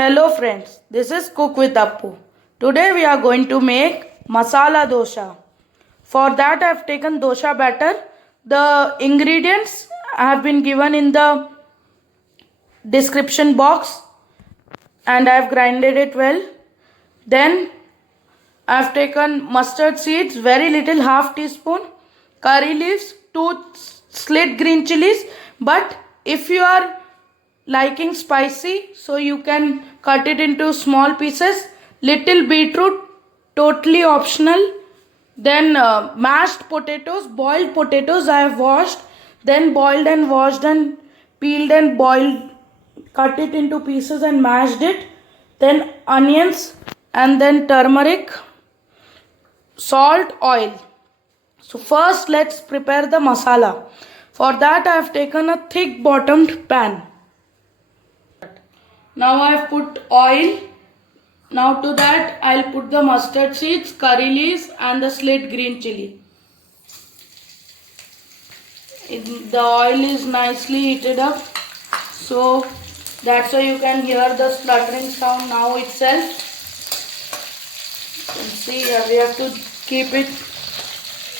Hello friends, this is Cook with Appu. Today we are going to make masala dosa. For that I have taken dosa batter. The ingredients have been given in the description box and I have grinded it well. Then I have taken mustard seeds, very little, half teaspoon, curry leaves, 2 slit green chilies. But if you are liking spicy, so you can cut it into small pieces. Little beetroot, totally optional. Then mashed potatoes, boiled potatoes I have washed, then boiled and washed and peeled and boiled, cut it into pieces and mashed it. Then onions and then turmeric, salt, oil. So first let's prepare the masala. For that I have taken a thick bottomed pan. Now I have put oil. Now to that I will put the mustard seeds, curry leaves and the slit green chili. The oil is nicely heated up, so that's why you can hear the spluttering sound now itself. You can see we have to keep it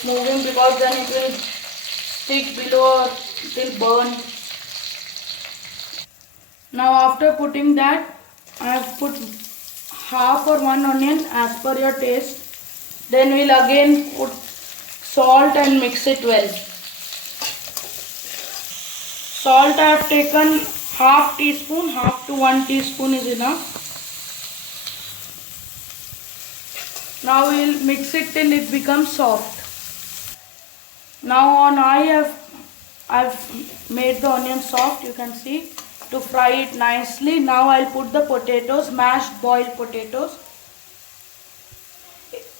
moving because then it will stick below or it will burn. Now after putting that, I have put half or 1 onion as per your taste. Then we'll again put salt and mix it well. Salt I have taken half teaspoon, half to 1 teaspoon is enough. Now we'll mix it till it becomes soft. Now on I've made the onion soft, you can see, to fry it nicely. Now I'll put the potatoes, mashed boiled potatoes.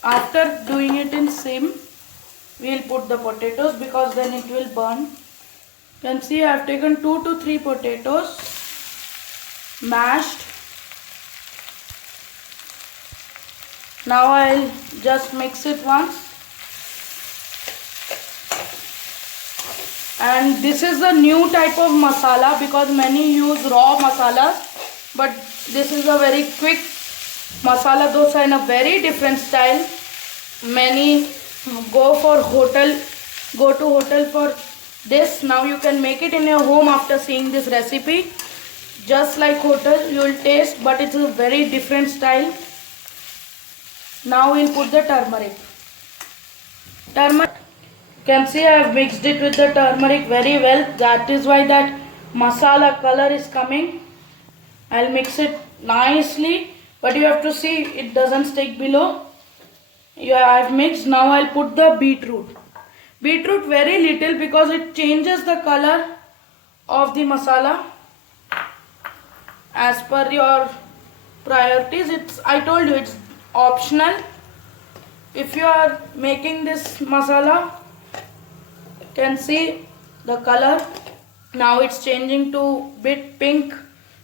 After doing it in sim, we'll put the potatoes because then it will burn. You can see I've taken 2 to 3 potatoes, mashed. Now I'll just mix it once. And this is a new type of masala because many use raw masalas, but this is a very quick masala dosa in a very different style. Many go to hotel for this. Now you can make it in your home after seeing this recipe. Just like hotel you will taste, but it's a very different style. Now we'll put the turmeric. You can see I have mixed it with the turmeric very well. That is why that masala color is coming. I'll mix it nicely, but you have to see it doesn't stick below. I've mixed. Now I'll put the beetroot. Beetroot very little because it changes the color of the masala as per your priorities. I told you it's optional. If you are making this masala, you can see the color. Now it's changing to bit pink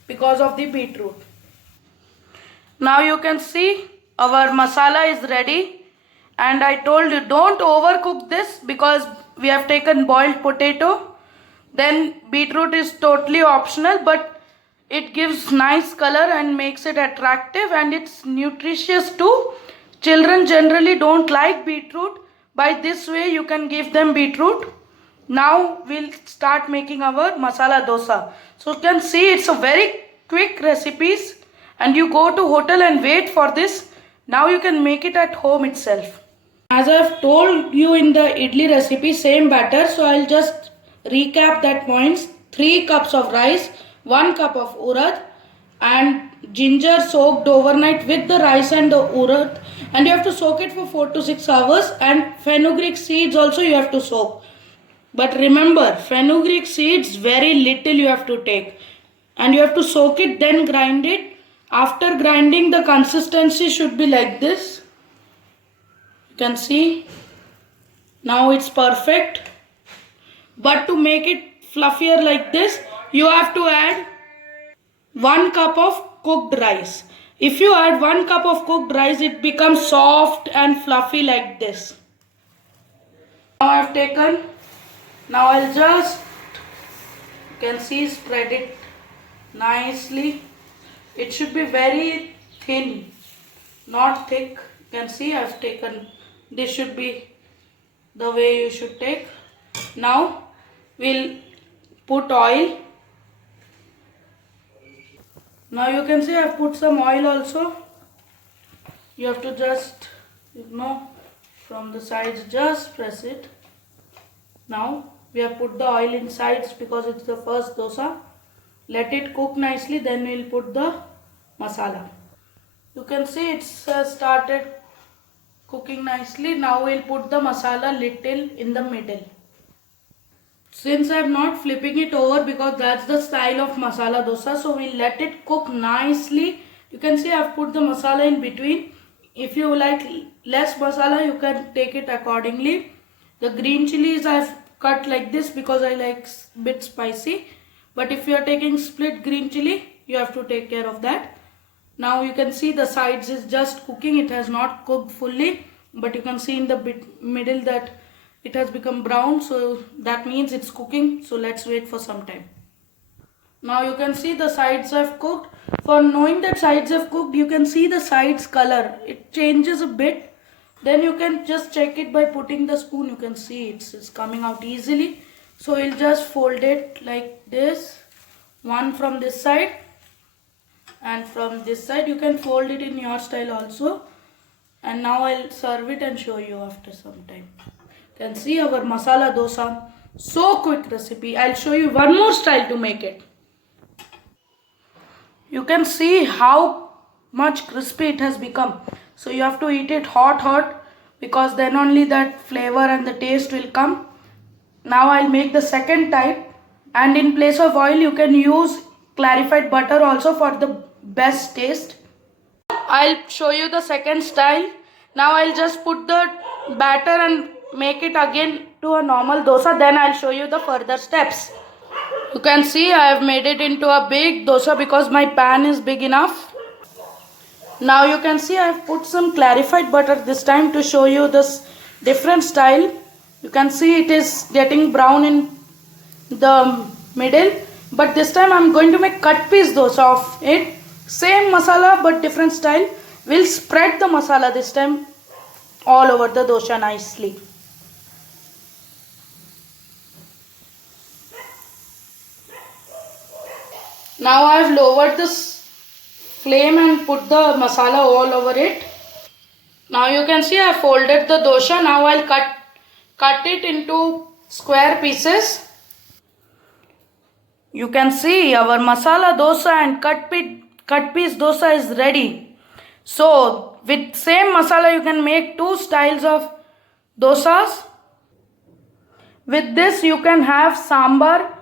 because of the beetroot. Now you can see our masala is ready, and I told you don't overcook this because we have taken boiled potato. Then beetroot is totally optional, but it gives nice color and makes it attractive, and it's nutritious too. Children generally don't like beetroot. By this way you can give them beetroot. Now we'll start making our masala dosa. So you can see it's a very quick recipes, and you go to hotel and wait for this. Now you can make it at home itself. As I've told you in the idli recipe, same batter, so I'll just recap that points. 3 cups of rice, 1 cup of urad, and ginger soaked overnight with the rice and the urad, and you have to soak it for 4 to 6 hours, and fenugreek seeds also you have to soak. But remember, fenugreek seeds very little you have to take, and you have to soak it, then grind it. After grinding, the consistency should be like this. You can see now it's perfect. But to make it fluffier like this, you have to add 1 cup of cooked rice. If you add 1 cup of cooked rice, it becomes soft and fluffy like this. Now I have taken. Now I'll just, you can see, spread it nicely. It should be very thin, not thick. You can see I've taken, this should be the way you should take. Now we'll put oil. Now you can see I've put some oil also. You have to just, from the sides, just press it. Now we have put the oil in sides because it's the first dosa. Let it cook nicely, then we'll put the masala. You can see it's started cooking nicely. Now we'll put the masala little in the middle. Since I'm not flipping it over because that's the style of masala dosa, so we'll let it cook nicely. You can see I've put the masala in between. If you like less masala, you can take it accordingly. The green chilies I've cut like this because I like a bit spicy. But if you are taking split green chili, you have to take care of that. Now you can see the sides is just cooking. It has not cooked fully, but you can see in the middle that it has become brown. So that means it's cooking. So let's wait for some time. Now you can see the sides have cooked. For knowing that sides have cooked, you can see the sides color. It changes a bit. Then you can just check it by putting the spoon. You can see it's coming out easily. So we'll just fold it like this. One from this side and from this side. You can fold it in your style also. And now I'll serve it and show you after some time. You can see our masala dosa. So quick recipe. I'll show you one more style to make it. You can see how much crispy it has become. So you have to eat it hot because then only that flavor and the taste will come. Now I'll make the second type, and in place of oil you can use clarified butter also for the best taste. I'll show you the second style. Now I'll just put the batter and make it again to a normal dosa. Then I'll show you the further steps. You can see I have made it into a big dosa because my pan is big enough. Now you can see I have put some clarified butter this time to show you this different style. You can see it is getting brown in the middle, but this time I'm going to make cut piece dosa of it. Same masala but different style. We'll spread the masala this time all over the dosa nicely. Now I've lowered this flame and put the masala all over it. Now you can see I folded the dosa. Now I'll cut it into square pieces. You can see our masala dosa and cut piece dosa is ready. So with same masala you can make two styles of dosas. With this you can have sambar,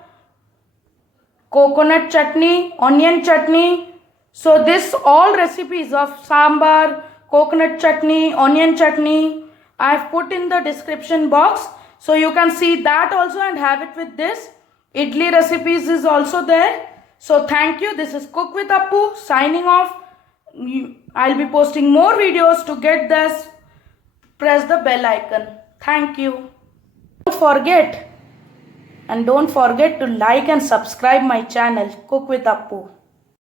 coconut chutney, onion chutney. So this all recipes of sambar, coconut chutney, onion chutney I have put in the description box. So you can see that also and have it with this. Idli recipes is also there. So thank you. This is Cook with Appu signing off. I'll be posting more videos. To get this, press the bell icon. Thank you. Don't forget to like and subscribe my channel Cook with Appu.